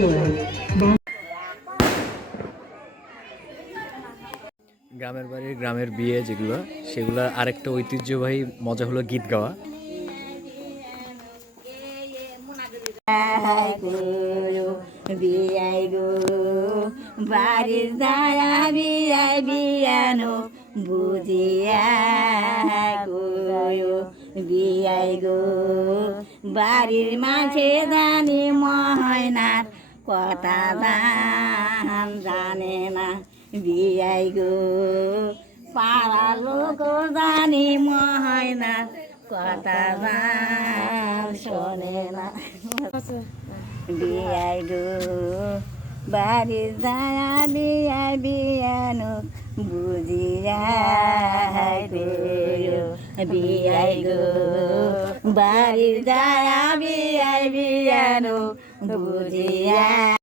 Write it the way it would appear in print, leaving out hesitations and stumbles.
ছড়া। গ্রামের বাড়ির গ্রামের বিয়ে যেগুলো সেগুলো আরেকটা ঐতিহ্যবাহী মজা হলো গীত গাওয়া। বিয়াই গো বাড়ির দায়া বিয়াই বিয়ানো বুঝিয়া গো বিয়াই গো বাড়ির মাঝে জানি ময়নার কথা দাম জানে না বিয়াই গো পাড়ার লোক জানি ময়নার কথা দাম শোনে না বিয়াই গো বাড়ির দায়া বিয়াই বিয়ানো বুঝিয়া গো বিয়াই গো বাড়ির দায়া বিয়াই বিয়ানো বুঝিয়া।